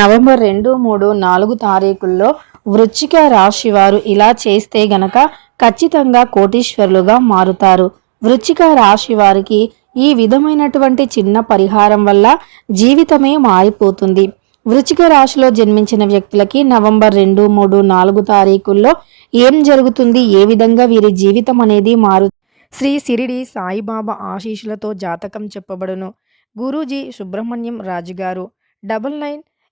November రెండు మూడు నాలుగు తారీఖుల్లో వృచ్చిక రాశి వారు ఇలా చేస్తే గనక ఖచ్చితంగా కోటీశ్వరులుగా మారుతారు. వృచ్చిక రాశి వారికి ఈ విధమైనటువంటి చిన్న పరిహారం వల్ల జీవితమే మారిపోతుంది. వృచ్చిక రాశిలో జన్మించిన వ్యక్తులకి నవంబర్ రెండు మూడు నాలుగు తారీఖుల్లో ఏం జరుగుతుంది? ఏ విధంగా వీరి జీవితం అనేది మారు శ్రీ సిరిడి సాయిబాబా ఆశీషులతో జాతకం చెప్పబడును. గురూజీ సుబ్రహ్మణ్యం రాజు గారు double nine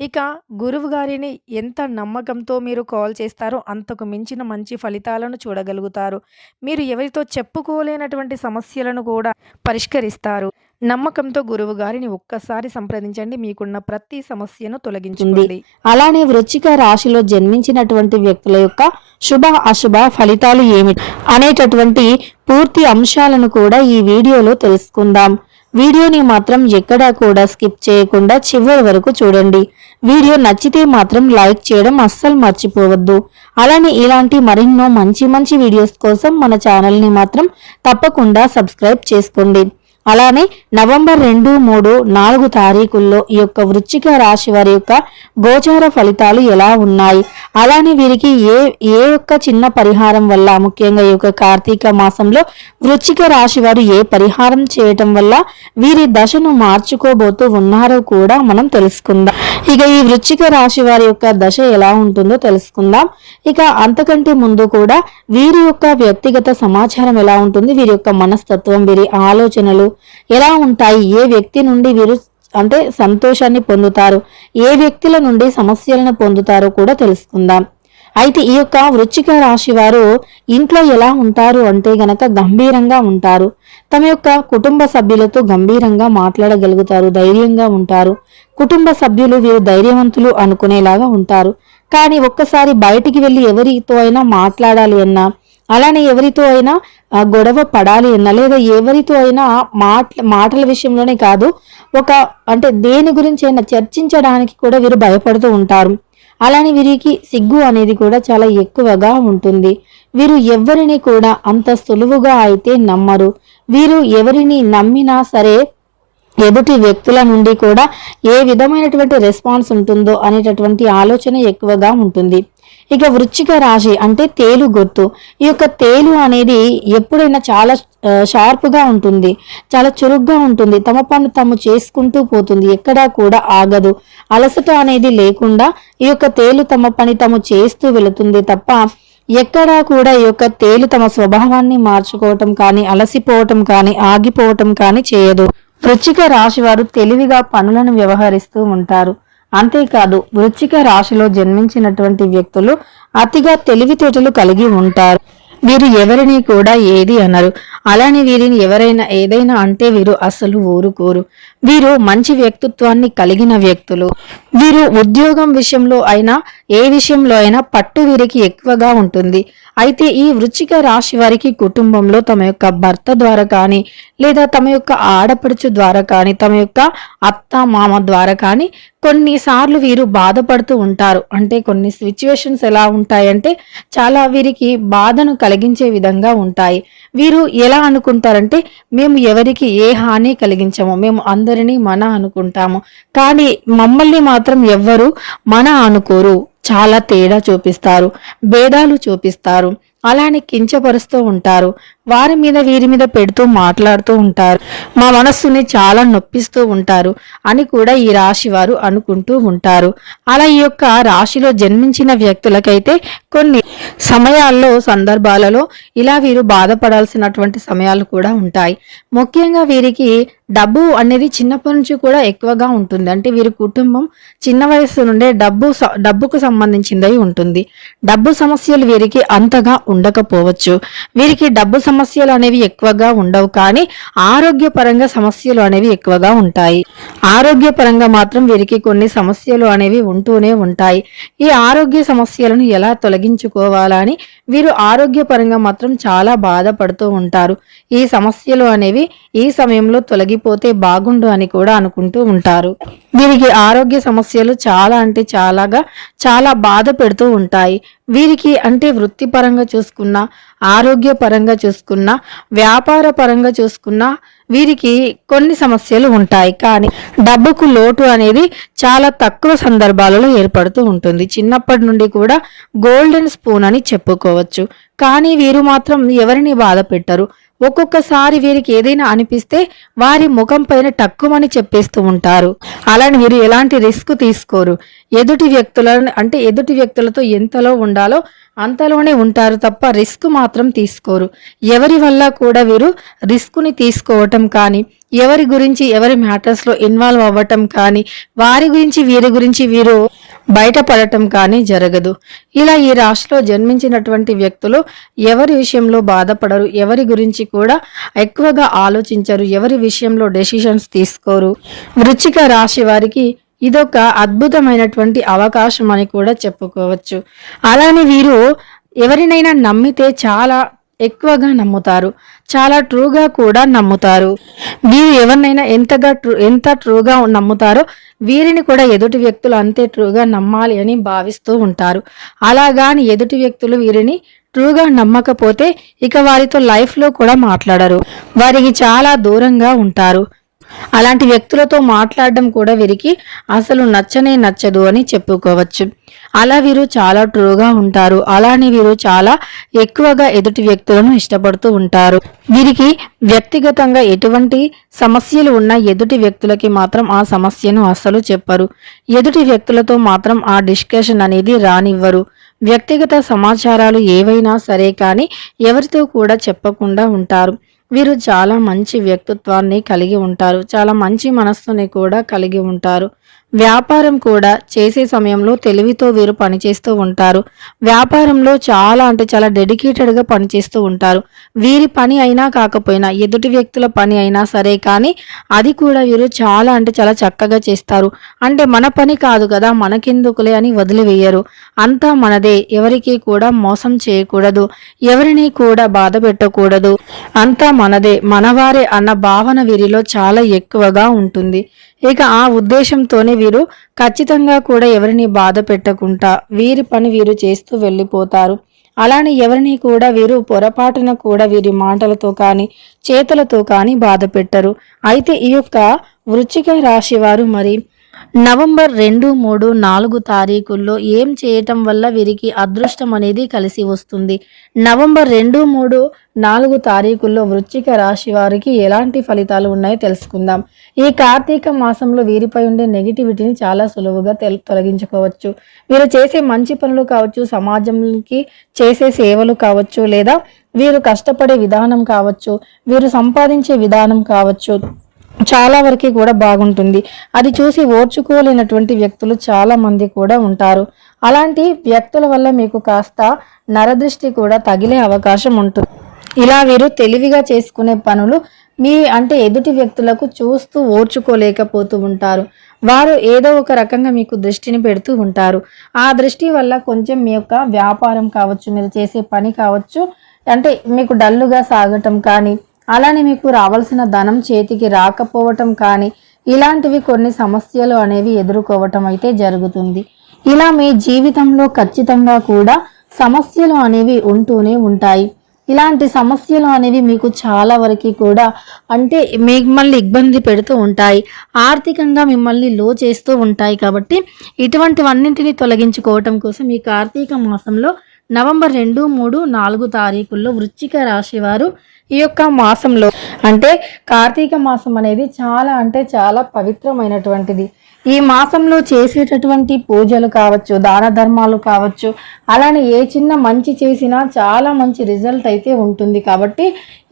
ఇక గురువు గారిని ఎంత నమ్మకంతో మీరు కాల్ చేస్తారో అంతకు మించిన మంచి ఫలితాలను చూడగలుగుతారు. మీరు ఎవరితో చెప్పుకోలేనటువంటి సమస్యలను కూడా పరిష్కరిస్తారు. నమ్మకంతో గురువు గారిని ఒక్కసారి సంప్రదించండి. మీకున్న ప్రతి సమస్యను తొలగించుకోండి. అలానే వృచ్చిక రాశిలో జన్మించినటువంటి వ్యక్తుల యొక్క శుభ అశుభ ఫలితాలు ఏమిటి అనేటటువంటి పూర్తి అంశాలను కూడా ఈ వీడియోలో తెలుసుకుందాం. వీడియోని మాత్రం ఎక్కడా కూడా స్కిప్ చేయకుండా చివరి వరకు చూడండి. వీడియో నచ్చితే మాత్రం లైక్ చేయడం అస్సలు మర్చిపోవద్దు. అలానే ఇలాంటి మరెన్నో మంచి మంచి వీడియోస్ కోసం మన ఛానల్ని మాత్రం తప్పకుండా సబ్స్క్రైబ్ చేసుకోండి. అలానే నవంబర్ రెండు మూడు నాలుగు తారీఖుల్లో ఈ యొక్క వృశ్చిక రాశి వారి యొక్క గోచార ఫలితాలు ఎలా ఉన్నాయి? అలానే వీరికి ఏ ఏ యొక్క చిన్న పరిహారం వల్ల ముఖ్యంగా ఈ యొక్క కార్తీక మాసంలో వృశ్చిక రాశి వారు ఏ పరిహారం చేయటం వల్ల వీరి దశను మార్చుకోబోతూ ఉన్నారో కూడా మనం తెలుసుకుందాం. ఇక ఈ వృశ్చిక రాశి వారి యొక్క దశ ఎలా ఉంటుందో తెలుసుకుందాం. ఇక అంతకంటే ముందు కూడా వీరి యొక్క వ్యక్తిగత సమాచారం ఎలా ఉంటుంది? వీరి యొక్క మనస్తత్వం వీరి ఆలోచనలు ఎలా ఉంటాయి? ఏ వ్యక్తి నుండి వీరు అంటే సంతోషాన్ని పొందుతారు? ఏ వ్యక్తుల నుండి సమస్యలను పొందుతారో కూడా తెలుసుకుందాం. అయితే ఈ యొక్క వృచ్చిక రాశి వారు ఇంట్లో ఎలా ఉంటారు అంటే గనక గంభీరంగా ఉంటారు. తమ యొక్క కుటుంబ సభ్యులతో గంభీరంగా మాట్లాడగలుగుతారు ధైర్యంగా ఉంటారు. కుటుంబ సభ్యులు వీరు ధైర్యవంతులు అనుకునేలాగా ఉంటారు. కానీ ఒక్కసారి బయటికి వెళ్ళి ఎవరితో అయినా మాట్లాడాలి అన్నా అలానే ఎవరితో అయినా గొడవ పడాలి అన్నా లేదా ఎవరితో అయినా మాట మాటల విషయంలోనే కాదు ఒక అంటే దేని గురించి అయినా చర్చించడానికి కూడా వీరు భయపడుతూ ఉంటారు. అలానే వీరికి సిగ్గు అనేది కూడా చాలా ఎక్కువగా ఉంటుంది. వీరు ఎవరిని కూడా అంత సులువుగా అయితే నమ్మరు. వీరు ఎవరిని నమ్మినా సరే ఎదుటి వ్యక్తుల నుండి కూడా ఏ విధమైనటువంటి రెస్పాన్స్ ఉంటుందో అనేటటువంటి ఆలోచన ఎక్కువగా ఉంటుంది. ఇక వృచ్చిక రాశి అంటే తేలు గుర్తు. ఈ యొక్క తేలు అనేది ఎప్పుడైనా చాలా షార్ప్గా ఉంటుంది చాలా చురుగ్గా ఉంటుంది. తమ పని తాము చేసుకుంటూ పోతుంది ఎక్కడా కూడా ఆగదు. అలసట అనేది లేకుండా ఈ యొక్క తేలు తమ పని తాము చేస్తూ వెళుతుంది తప్ప ఎక్కడా కూడా ఈ యొక్క తేలు తమ స్వభావాన్ని మార్చుకోవటం కానీ అలసిపోవటం కానీ ఆగిపోవటం కానీ చేయదు. వృచ్చిక రాశి వారు తెలివిగా పనులను వ్యవహరిస్తూ ఉంటారు. అంతేకాదు వృచ్చిక రాశిలో జన్మించినటువంటి వ్యక్తులు అతిగా తెలివితేటలు కలిగి ఉంటారు. వీరు ఎవరిని కూడా ఏది అనరు. అలానే వీరిని ఎవరైనా ఏదైనా అంటే వీరు అసలు ఊరుకోరు. వీరు మంచి వ్యక్తిత్వాన్ని కలిగిన వ్యక్తులు. వీరు ఉద్యోగం విషయంలో అయినా ఏ విషయంలో అయినా పట్టు వీరికి ఎక్కువగా ఉంటుంది. అయితే ఈ వృచ్చిక రాశి వారికి కుటుంబంలో తమ యొక్క భర్త ద్వారా కానీ లేదా తమ యొక్క ఆడపడుచు ద్వారా కానీ తమ యొక్క అత్త మామ ద్వారా కానీ కొన్నిసార్లు వీరు బాధపడుతూ ఉంటారు. అంటే కొన్ని సిచ్యువేషన్స్ ఎలా ఉంటాయంటే చాలా వీరికి బాధను కలిగించే విధంగా ఉంటాయి. వీరు ఎలా అనుకుంటారంటే మేము ఎవరికి ఏ హాని కలిగించము మేము అందరినీ మన అనుకుంటాము. కానీ మమ్మల్ని మాత్రం ఎవ్వరు మన అనుకోరు. చాలా తేడా చూపిస్తారు భేదాలు చూపిస్తారు. అలానే కించపరుస్తూ ఉంటారు. వారి మీద వీరి మీద పెడుతూ మాట్లాడుతూ ఉంటారు. మా మనస్సుని చాలా నొప్పిస్తూ ఉంటారు అని కూడా ఈ రాశి వారు అనుకుంటూ ఉంటారు. అలా ఈ యొక్క రాశిలో జన్మించిన వ్యక్తులకైతే కొన్ని సమయాల్లో సందర్భాలలో ఇలా వీరు బాధపడాల్సినటువంటి సమయాలు కూడా ఉంటాయి. ముఖ్యంగా వీరికి డబ్బు అనేది చిన్నప్పటి నుంచి కూడా ఎక్కువగా ఉంటుంది. అంటే వీరి కుటుంబం చిన్న వయసు నుండే డబ్బు స- డబ్బుకు సంబంధించిందై ఉంటుంది. డబ్బు సమస్యలు వీరికి అంతగా ఉండకపోవచ్చు. వీరికి డబ్బు సమస్యలు అనేవి ఎక్కువగా ఉండవు కానీ ఆరోగ్యపరంగా సమస్యలు అనేవి ఎక్కువగా ఉంటాయి. ఆరోగ్యపరంగా మాత్రం వీరికి కొన్ని సమస్యలు అనేవి ఉంటూనే ఉంటాయి. ఈ ఆరోగ్య సమస్యలను ఎలా తొలగించుకోవాలని వీరు ఆరోగ్యపరంగా మాత్రం చాలా బాధపడుతూ ఉంటారు. ఈ సమస్యలు అనేవి ఈ సమయంలో తొలగిపోతే బాగుండు అని కూడా అనుకుంటూ ఉంటారు. వీరికి ఆరోగ్య సమస్యలు చాలా అంటే చాలాగా చాలా బాధ పెడుతూ ఉంటాయి. వీరికి అంటే వృత్తిపరంగా చూసుకున్నా ఆరోగ్యపరంగా చూసుకున్నా వ్యాపార పరంగా చూసుకున్నా వీరికి కొన్ని సమస్యలు ఉంటాయి. కానీ డబ్బుకు లోటు అనేది చాలా తక్కువ సందర్భాలలో ఏర్పడుతూ ఉంటుంది. చిన్నప్పటి నుండి కూడా గోల్డెన్ స్పూన్ అని చెప్పుకోవచ్చు. కానీ వీరు మాత్రం ఎవరిని బాధ పెట్టరు. ఒక్కొక్కసారి వీరికి ఏదైనా అనిపిస్తే వారి ముఖం పైన టక్కుమని చెప్పేస్తూ ఉంటారు. అలాని వీరు ఎలాంటి రిస్క్ తీసుకోరు. ఎదుటి వ్యక్తులను అంటే ఎదుటి వ్యక్తులతో ఎంతలో ఉండాలో అంతలోనే ఉంటారు తప్ప రిస్క్ మాత్రం తీసుకోరు. ఎవరి వల్ల కూడా వీరు రిస్క్ని తీసుకోవటం కానీ ఎవరి గురించి ఎవరి మ్యాటర్స్లో ఇన్వాల్వ్ అవ్వటం కానీ వారి గురించి వీరి గురించి వీరు బయటపడటం కానీ జరగదు. ఇలా ఈ రాశిలో జన్మించినటువంటి వ్యక్తులు ఎవరి విషయంలో బాధపడరు ఎవరి గురించి కూడా ఎక్కువగా ఆలోచించరు ఎవరి విషయంలో డెసిషన్స్ తీసుకోరు. వృచ్చిక రాశి వారికి ఇదొక అద్భుతమైనటువంటి అవకాశం అని కూడా చెప్పుకోవచ్చు. అలానే వీరు ఎవరినైనా నమ్మితే చాలా ఎక్కువగా నమ్ముతారు. చాలా ట్రూగా కూడా నమ్ముతారు. వీరు ఎవరినైనా ఎంతగా ట్రూ ఎంత ట్రూగా నమ్ముతారో వీరిని కూడా ఎదుటి వ్యక్తులు అంతే ట్రూగా నమ్మాలి అని భావిస్తూ ఉంటారు. అలాగాని ఎదుటి వ్యక్తులు వీరిని ట్రూగా నమ్మకపోతే ఇక వారితో లైఫ్లో కూడా మాట్లాడరు. వారికి చాలా దూరంగా ఉంటారు. అలాంటి వ్యక్తులతో మాట్లాడడం కూడా వీరికి అసలు నచ్చనే నచ్చదు అని చెప్పుకోవచ్చు. అలా వీరు చాలా ట్రూగా ఉంటారు. అలానే వీరు చాలా ఎక్కువగా ఎదుటి వ్యక్తులను ఇష్టపడుతూ ఉంటారు. వీరికి వ్యక్తిగతంగా ఎటువంటి సమస్యలు ఉన్న ఎదుటి వ్యక్తులకి మాత్రం ఆ సమస్యను అస్సలు చెప్పరు. ఎదుటి వ్యక్తులతో మాత్రం ఆ డిస్కషన్ అనేది రానివ్వరు. వ్యక్తిగత సమాచారాలు ఏవైనా సరే కానీ ఎవరితో కూడా చెప్పకుండా ఉంటారు. వీరు చాలా మంచి వ్యక్తిత్వాన్ని కలిగి ఉంటారు. చాలా మంచి మనస్సుని కూడా కలిగి ఉంటారు. వ్యాపారం కూడా చేసే సమయంలో తెలివితో వీరు పనిచేస్తూ ఉంటారు. వ్యాపారంలో చాలా అంటే చాలా డెడికేటెడ్గా పనిచేస్తూ ఉంటారు. వీరి పని అయినా కాకపోయినా ఎదుటి వ్యక్తుల పని అయినా సరే కానీ అది కూడా వీరు చాలా అంటే చాలా చక్కగా చేస్తారు. అంటే మన పని కాదు కదా మనకెందుకులే అని వదిలివేయరు. అంతా మనదే ఎవరికి కూడా మోసం చేయకూడదు. ఎవరిని కూడా బాధ పెట్టకూడదు. అంతా మనదే మనవారే అన్న భావన వీరిలో చాలా ఎక్కువగా ఉంటుంది. ఇక ఆ ఉద్దేశంతోనే వీరు ఖచ్చితంగా కూడా ఎవరిని బాధ పెట్టకుండా వీరి పని వీరు చేస్తూ వెళ్ళిపోతారు. అలానే ఎవరిని కూడా వీరు పొరపాటున కూడా వీరి మాటలతో కానీ చేతులతో కానీ బాధ పెట్టరు. అయితే ఈ యొక్క వృచ్చిక రాశి వారు మరి నవంబర్ రెండు మూడు నాలుగు తారీఖుల్లో ఏం చేయటం వల్ల వీరికి అదృష్టం అనేది కలిసి వస్తుంది. నవంబర్ రెండు మూడు నాలుగు తారీఖుల్లో వృశ్చిక రాశి వారికి ఎలాంటి ఫలితాలు ఉన్నాయో తెలుసుకుందాం. ఈ కార్తీక మాసంలో వీరిపై ఉండే నెగిటివిటీని చాలా సులువుగా తొలగించుకోవచ్చు. వీరు చేసే మంచి పనులు కావచ్చు సమాజంకి చేసే సేవలు కావచ్చు లేదా వీరు కష్టపడే విధానం కావచ్చు వీరు సంపాదించే విధానం కావచ్చు చాలా వరకు కూడా బాగుంటుంది. అది చూసి ఓర్చుకోలేనటువంటి వ్యక్తులు చాలా మంది కూడా ఉంటారు. అలాంటి వ్యక్తుల వల్ల మీకు కాస్త నరదృష్టి కూడా తగిలే అవకాశం ఉంటుంది. ఇలా వీరు తెలివిగా చేసుకునే పనులు మీ అంటే ఎదుటి వ్యక్తులకు చూస్తూ ఓర్చుకోలేకపోతూ ఉంటారు. వారు ఏదో ఒక రకంగా మీకు దృష్టిని పెడుతూ ఉంటారు. ఆ దృష్టి వల్ల కొంచెం మీ యొక్క వ్యాపారం కావచ్చు మీరు చేసే పని కావచ్చు అంటే మీకు డల్లుగా సాగటం కానీ అలానే మీకు రావాల్సిన ధనం చేతికి రాకపోవటం కానీ ఇలాంటివి కొన్ని సమస్యలు అనేవి ఎదుర్కోవటం అయితే జరుగుతుంది. ఇలా మీ జీవితంలో ఖచ్చితంగా కూడా సమస్యలు అనేవి ఉంటూనే ఉంటాయి. ఇలాంటి సమస్యలు అనేవి మీకు చాలా వరకు కూడా అంటే మిమ్మల్ని ఇబ్బంది పెడుతూ ఉంటాయి. ఆర్థికంగా మిమ్మల్ని లో చేస్తూ ఉంటాయి కాబట్టి ఇటువంటివన్నింటినీ తొలగించుకోవటం కోసం ఈ కార్తీక మాసంలో నవంబర్ రెండు మూడు నాలుగు తారీఖుల్లో వృశ్చిక రాశి వారు ఈ యొక్క మాసంలో అంటే కార్తీక మాసం అనేది చాలా అంటే చాలా పవిత్రమైనటువంటిది. ఈ మాసంలో చేసేటటువంటి పూజలు కావచ్చు దాన ధర్మాలు కావచ్చు అలానే ఏ చిన్న మంచి చేసినా చాలా మంచి రిజల్ట్ అయితే ఉంటుంది. కాబట్టి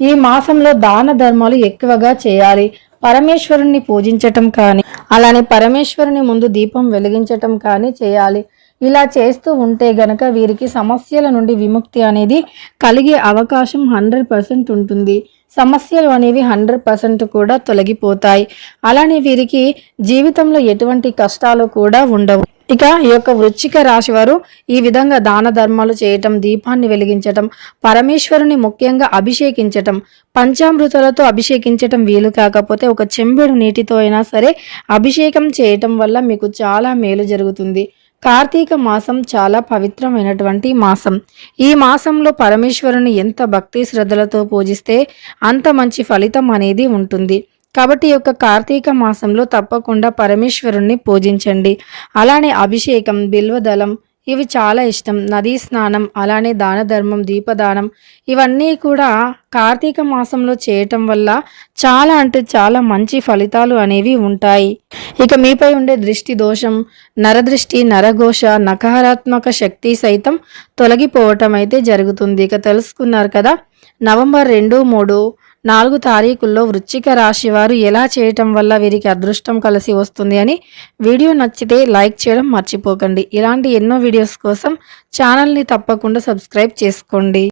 ఈ మాసంలో దాన ధర్మాలు ఎక్కువగా చేయాలి. పరమేశ్వరుణ్ణి పూజించటం కానీ అలానే పరమేశ్వరుని ముందు దీపం వెలిగించటం కానీ చేయాలి. ఇలా చేస్తూ ఉంటే గనక వీరికి సమస్యల నుండి విముక్తి అనేది కలిగే అవకాశం హండ్రెడ్ పర్సెంట్ ఉంటుంది. సమస్యలు అనేవి హండ్రెడ్ పర్సెంట్ కూడా తొలగిపోతాయి. అలానే వీరికి జీవితంలో ఎటువంటి కష్టాలు కూడా ఉండవు. ఇక ఈ యొక్క వృచ్చిక రాశి వారు ఈ విధంగా దాన ధర్మాలు చేయటం దీపాన్ని వెలిగించటం పరమేశ్వరుని ముఖ్యంగా అభిషేకించటం పంచామృతాలతో అభిషేకించటం వీలు కాకపోతే ఒక చెంబెడు నీటితో అయినా సరే అభిషేకం చేయటం వల్ల మీకు చాలా మేలు జరుగుతుంది. కార్తీక మాసం చాలా పవిత్రమైనటువంటి మాసం. ఈ మాసంలో పరమేశ్వరుని ఎంత భక్తి శ్రద్ధలతో పూజిస్తే అంత మంచి ఫలితం అనేది ఉంటుంది. కాబట్టి ఈ యొక్క కార్తీక మాసంలో తప్పకుండా పరమేశ్వరుణ్ణి పూజించండి. అలానే అభిషేకం బిల్వదళం ఇవి చాలా ఇష్టం. నదీ స్నానం అలానే దాన ధర్మం దీపదానం ఇవన్నీ కూడా కార్తీక మాసంలో చేయటం వల్ల చాలా అంటే చాలా మంచి ఫలితాలు అనేవి ఉంటాయి. ఇక మీపై ఉండే దృష్టి దోషం నరదృష్టి నరఘోష నకారాత్మక శక్తి సైతం తొలగిపోవటం అయితే జరుగుతుంది. ఇక తెలుసుకున్నారు కదా నవంబర్ రెండు మూడు నాలుగు తారీఖుల్లో వృశ్చిక రాశి వారు ఎలా చేయటం వల్ల వీరికి అదృష్టం కలిసి వస్తుంది అని వీడియో నచ్చితే లైక్ చేయడం మర్చిపోకండి. ఇలాంటి ఎన్నో వీడియోస్ కోసం ఛానల్ని తప్పకుండా సబ్స్క్రైబ్ చేసుకోండి.